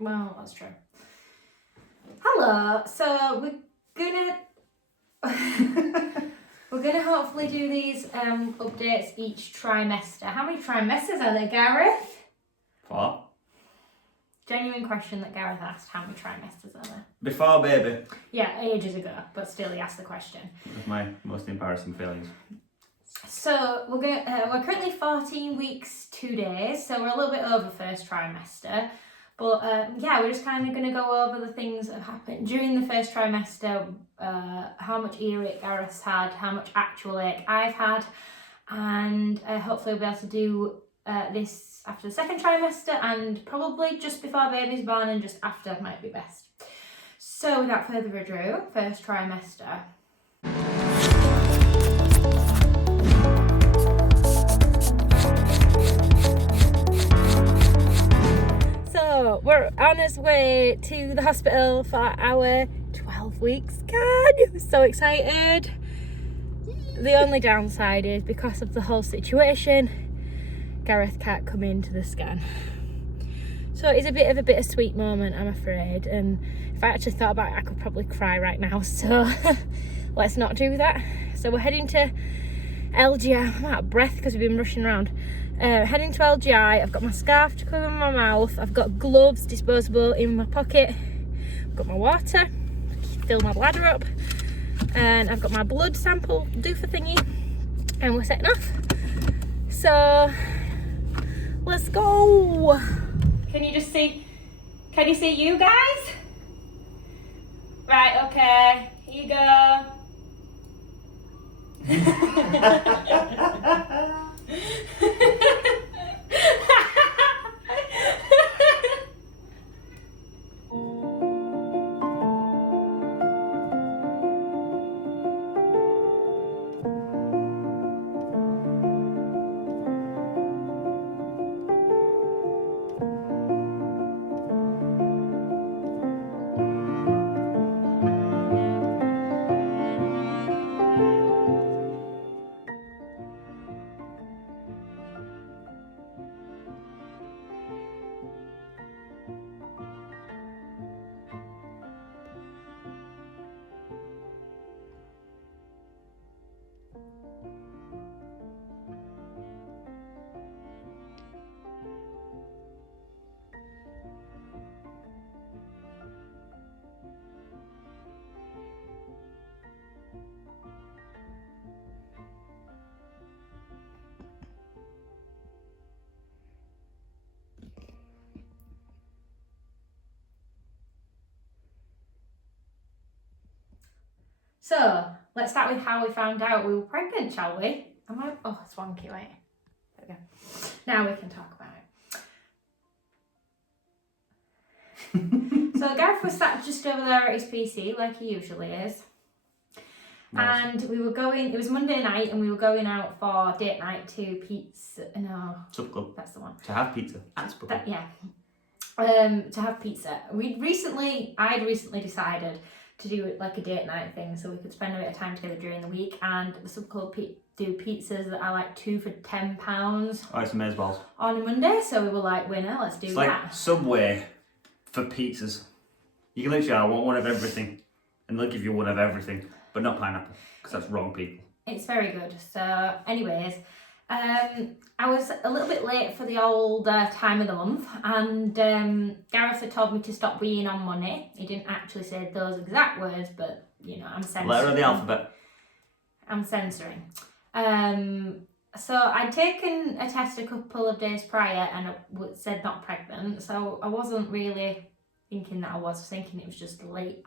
Well, that's true. Hello. So we're gonna we're gonna hopefully do these updates each trimester. How many trimesters are there, Gareth? 4. Genuine question that Gareth asked. How many trimesters are there? Before baby. Yeah, ages ago, but still he asked the question. That's my most embarrassing feelings. So we're currently 14 weeks 2 days, so we're a little bit over first trimester. But yeah, we're just kind of going to go over the things that have happened during the first trimester, how much earache Gareth's had, how much actual ache I've had, and hopefully we'll be able to do this after the second trimester, and probably just before baby's born and just after might be best. So without further ado, first trimester. So we're on our way to the hospital for our 12-week scan. I'm so excited. The only downside is because of the whole situation, Gareth can't come into the scan. So it's a bit of a bittersweet moment, I'm afraid. And if I actually thought about it, I could probably cry right now. So let's not do that. So we're heading to LGI. I'm out of breath because we've been rushing around. Heading to LGI. I've got my scarf to cover my mouth. I've got gloves, disposable, in my pocket. I've got my water, fill my bladder up. And I've got my blood sample doofer thingy. And we're setting off. So let's go. Can you see you guys? Right, okay, here you go. So, let's start with how we found out we were pregnant, shall we? Oh, it's wonky, wait. There we go. Now we can talk about it. So, Gareth was sat just over there at his PC, like he usually is. Nice. And we were going, it was Monday night, and we were going out for date night to pizza. No. Sub Club. That's the one. To have pizza at Sub Club. Yeah. To have pizza. I'd recently decided to do it like a date night thing so we could spend a bit of time together during the week, and the Sub Club do pizzas that are like 2 for £10 Oh, it's amazing balls. on a Monday, so we were like, winner, let's do it's that. Like Subway for pizzas. You can literally, I want one of everything, and they'll give you one of everything, but not pineapple, because that's wrong people. It's very good. So anyways, I was a little bit late for the old time of the month, and Gareth had told me to stop being on money. He didn't actually say those exact words, but you know, I'm censoring. Letter of the alphabet. I'm censoring. So I'd taken a test a couple of days prior and it said not pregnant, so I wasn't really thinking that I was thinking it was just late.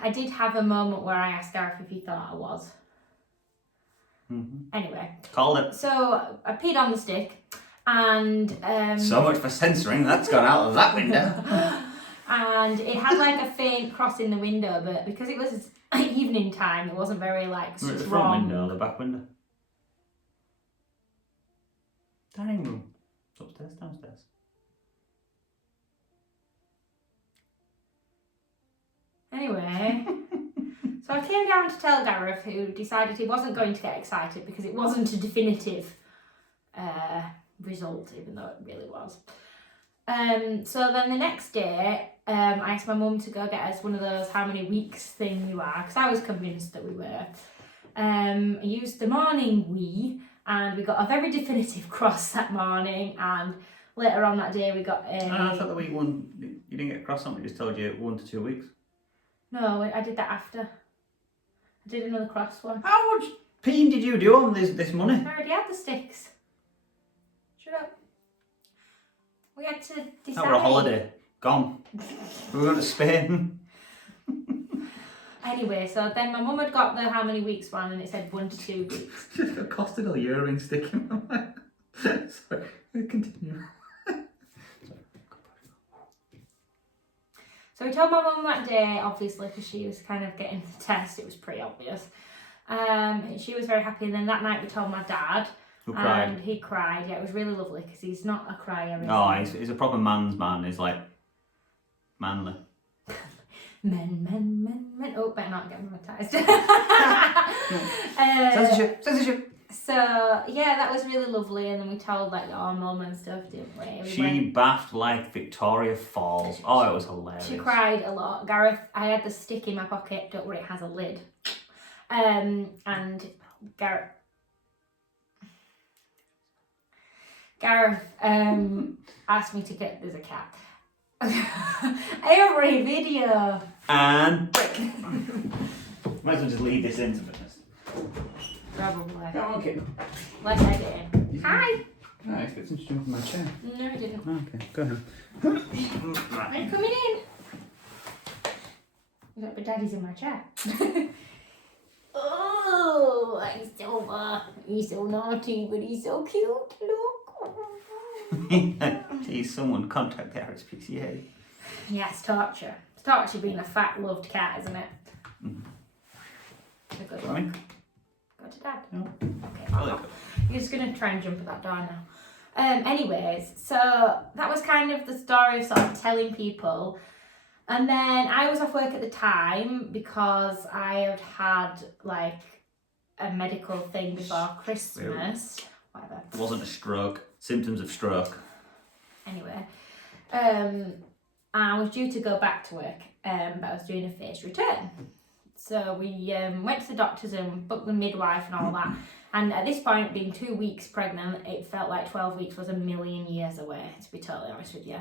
I did have a moment where I asked Gareth if he thought I was. Mm-hmm. Anyway. Called it. So I peed on the stick and... so much for censoring, that's gone out of that window. And it had like a faint cross in the window, but because it was evening time, it wasn't very like strong. The front window or the back window? Dining room. Upstairs, downstairs. Anyway, so I came down to tell Gareth, who decided he wasn't going to get excited because it wasn't a definitive result, even though it really was. So then the next day, I asked my mum to go get us one of those how many weeks thing you are, because I was convinced that we were. I used the morning we, and we got a very definitive cross that morning, and later on that day we got a... I thought the week one, you didn't get a cross on, it just told you 1 to 2 weeks. No, I did that after. I did another cross one. How much peeing did you do on this money? I already had the sticks. Shut up. We had to decide. That were a holiday. Gone. We were going to Spain. Anyway, so then my mum had got the how many weeks one, and it said 1 to 2 weeks. Just got costed a earring stick in my mind. Sorry, continue. So we told my mum that day, obviously, because she was kind of getting the test. It was pretty obvious. She was very happy, and then that night we told my dad. Who cried? And he cried. Yeah, it was really lovely because he's not a crier. No, he's a proper man's man. He's like manly. Men. Oh, better not get traumatised. Censorship. So yeah, that was really lovely, and then we told like our mum and stuff, didn't we? She bathed like Victoria Falls. Oh, it was hilarious. She cried a lot. Gareth, I had the stick in my pocket. Don't worry, it has a lid. And Gareth asked me to get. There's a cat. Every video. And might as well just leave this into this. Probably. Go on, kid. Like I did. Hi. No, I expected you to jump in my chair. No, I didn't. Oh, okay, go ahead. I'm coming in. Look, but Daddy's in my chair. Oh, I'm so he's so naughty, but he's so cute. Look. Please, someone contact the RSPCA. Yes, torture. It's torture being a fat, loved cat, isn't it? Mm. A good For me? one. Go to Dad. No. Okay. Really good. You're just going to try and jump at that door now. Anyways, so that was kind of the story of sort of telling people. And then I was off work at the time because I had like a medical thing before Christmas. Whatever. It wasn't a stroke. Symptoms of stroke. Anyway, I was due to go back to work, but I was doing a phased return. So we went to the doctors and booked the midwife and all that. And at this point, being 2 weeks pregnant, it felt like 12 weeks was a million years away, to be totally honest with you.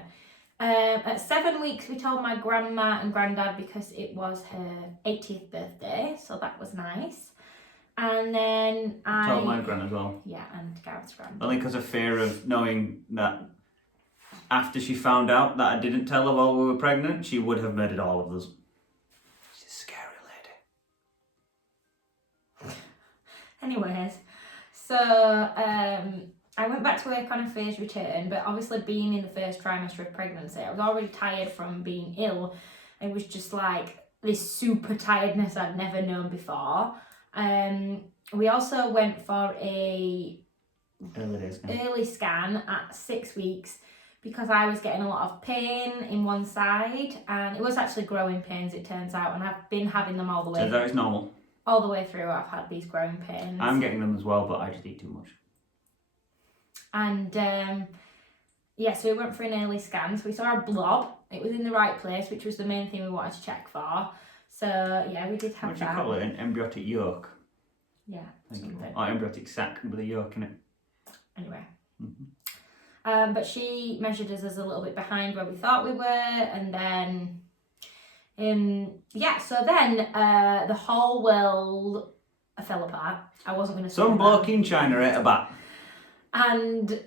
At 7 weeks, we told my grandma and granddad because it was her 80th birthday, so that was nice. And then I told my gran as well. Yeah, and Gareth's gran. Only because of fear of knowing that after she found out that I didn't tell her while we were pregnant, she would have murdered all of us. She's a scary lady. Anyways, so I went back to work on a phased return, but obviously being in the first trimester of pregnancy, I was already tired from being ill. It was just like this super tiredness I'd never known before. We also went for a early scan at 6 weeks because I was getting a lot of pain in one side, and it was actually growing pains, it turns out, and I've been having them all the way. So that is normal. All the way through, I've had these growing pains. I'm getting them as well, but I just eat too much. And yeah, so we went for an early scan. So we saw a blob. It was in the right place, which was the main thing we wanted to check for. So yeah, we did have What do you that. call it? An embryotic yolk? Yeah, something. Or embryotic sac with a yolk in it. Anyway. Mm-hmm. But she measured us as a little bit behind where we thought we were, and then yeah, so then the whole world fell apart. I wasn't going to say Some that. bloke in China ate a bat. And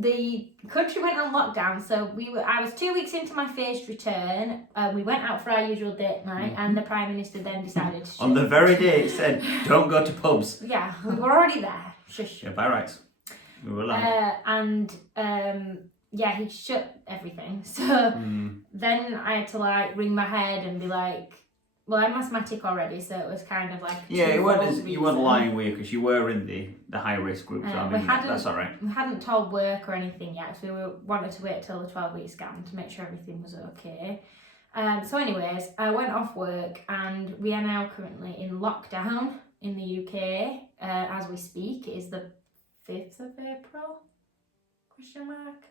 the country went on lockdown, so I was 2 weeks into my phased return. We went out for our usual date night, and the Prime Minister then decided to On the very day it said, don't go to pubs. Yeah, we were already there. Shush. Yeah, by rights. We were allowed. Yeah, he shut everything. So then I had to like wring my head and be like, well, I'm asthmatic already, so it was kind of like yeah, you weren't lying weird because you were in the high risk group. So I mean, that's all right. We hadn't told work or anything yet, so we wanted to wait till the 12-week scan to make sure everything was okay. So anyways, I went off work, and we are now currently in lockdown in the UK as we speak. It is the 5th of April? Question mark.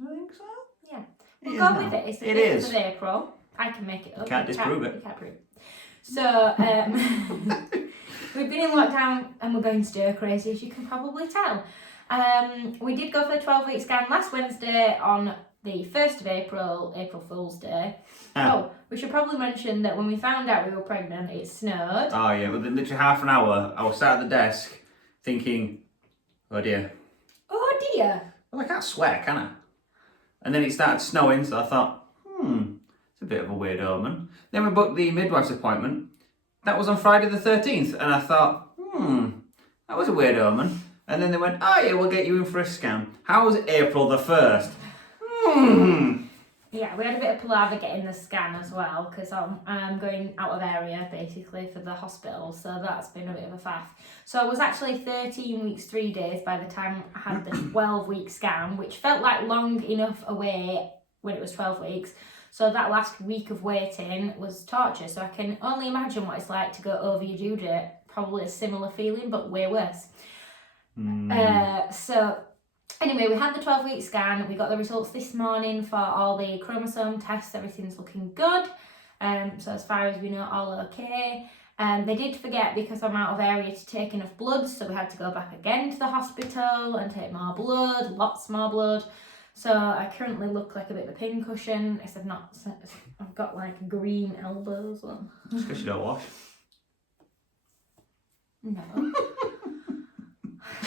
I think so. Yeah. It We'll is go now. with it. It's the It 5th is. of April. I can make it up. You can't disprove it. You can't prove it. So, we've been in lockdown and we're going stir crazy, as you can probably tell. We did go for the 12-week scan last Wednesday on the 1st of April, April Fool's Day. Oh, we should probably mention that when we found out we were pregnant, it snowed. Oh yeah, within literally half an hour, I was sat at the desk thinking, oh dear. Oh dear. Well, I can't swear, can I? And then it started snowing, so I thought, it's a bit of a weird omen. Then we booked the midwife's appointment. That was on Friday the 13th, and I thought, that was a weird omen. And then they went, oh yeah, we'll get you in for a scan. How was April the 1st? Yeah, we had a bit of palaver getting the scan as well, because I'm going out of area basically for the hospital, so that's been a bit of a faff. So I was actually 13 weeks 3 days by the time I had the 12-week scan, which felt like long enough away when it was 12 weeks. So that last week of waiting was torture, so I can only imagine what it's like to go over your due date. Probably a similar feeling, but way worse. So anyway, we had the 12-week scan. We got the results this morning for all the chromosome tests. Everything's looking good. So as far as we know, all okay. They did forget, because I'm out of area, to take enough blood, so we had to go back again to the hospital and take more blood, lots more blood. So I currently look like a bit of a pincushion. I've got like green elbows. It's because you don't wash. No.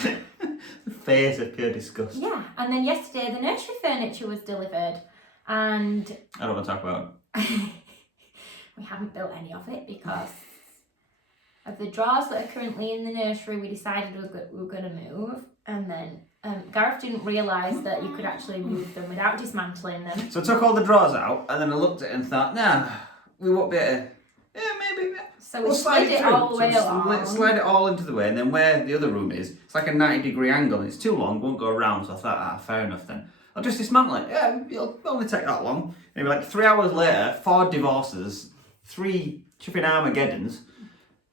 The face of pure disgust. Yeah, and then yesterday the nursery furniture was delivered, and I don't want to talk about we haven't built any of it because of the drawers that are currently in the nursery. We decided we were going to move, and then Gareth didn't realise that you could actually move them without dismantling them. it. So I took all the drawers out, and then I looked at it and thought, nah, we won't be able to. Yeah, maybe. So we slid it all the way along. Slide it all into the way, and then where the other room is, it's like a 90-degree angle, and it's too long, won't go around. So I thought, fair enough then. I'll just dismantle it. Yeah, it'll only take that long. Maybe like 3 hours later, 4 divorces, 3 chipping Armageddons,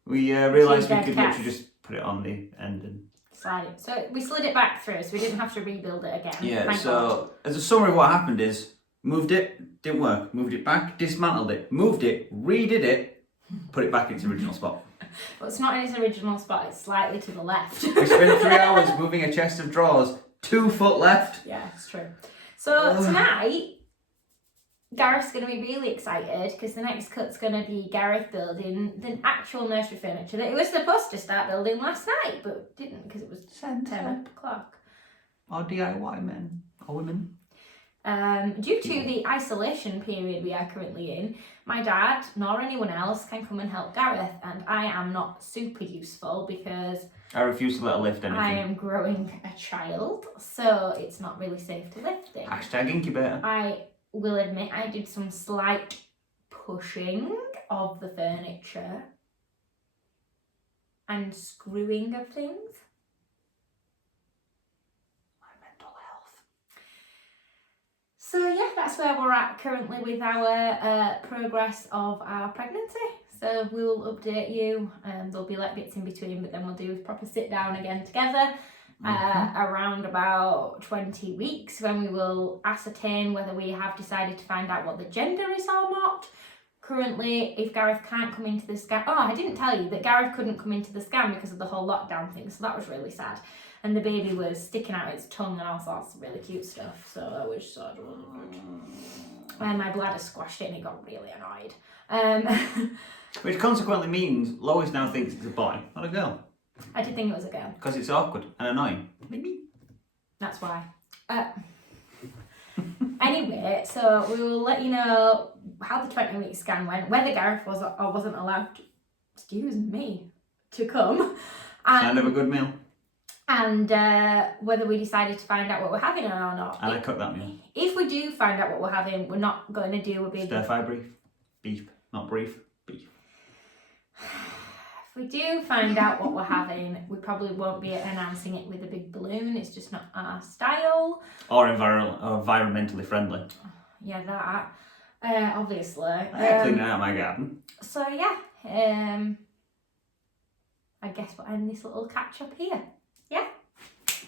we realised we could literally just put it on the end and slide it. So we slid it back through, so we didn't have to rebuild it again. yeah. Thank So God. as a summary of what happened is, moved it, didn't work. Moved it back, dismantled it, moved it, redid it, put it back in its original spot. But it's not in its original spot, it's slightly to the left. We spent 3 hours moving a chest of drawers 2 foot left. Yeah, it's true. So tonight, Gareth's going to be really excited because the next cut's going to be Gareth building the actual nursery furniture that he was supposed to start building last night, but didn't because it was 10 o'clock. Or DIY men or women. Due to the isolation period we are currently in, my dad nor anyone else can come and help Gareth, and I am not super useful because I refuse to let her lift anything. I am growing a child, so it's not really safe to lift things. Hashtag incubator. I will admit I did some slight pushing of the furniture and screwing of things. So yeah, that's where we're at currently with our progress of our pregnancy. So we'll update you. There'll be like bits in between, but then we'll do a proper sit down again together around about 20 weeks when we will ascertain whether we have decided to find out what the gender is or not. Currently, if Gareth can't come into the scan... Oh, I didn't tell you that Gareth couldn't come into the scan because of the whole lockdown thing, so that was really sad. And the baby was sticking out its tongue and all sorts of really cute stuff, so that was so adorable. And my bladder squashed it and it got really annoyed. Which consequently means Lois now thinks it's a boy, not a girl. I did think it was a girl. Because it's awkward and annoying. That's why. Anyway, so we will let you know how the 20-week scan went, whether Gareth was or wasn't allowed, to come. Kind of a good meal. And whether we decided to find out what we're having or not. And I cooked that meal. If we do find out what we're having, we're not going to do a big... Stir-fry beef. Not beef. If we do find out what we're having, we probably won't be announcing it with a big balloon. It's just not our style. Or environmentally friendly. Yeah, that. Obviously. I cleaned out my garden. So yeah, I guess we'll end this little catch up here. Yeah?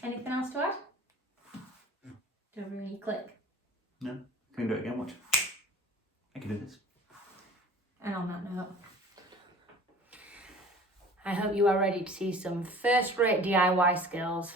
Anything else to add? Don't really click. No. Can we do it again? Watch. I can do this. And on that note, I hope you are ready to see some first-rate DIY skills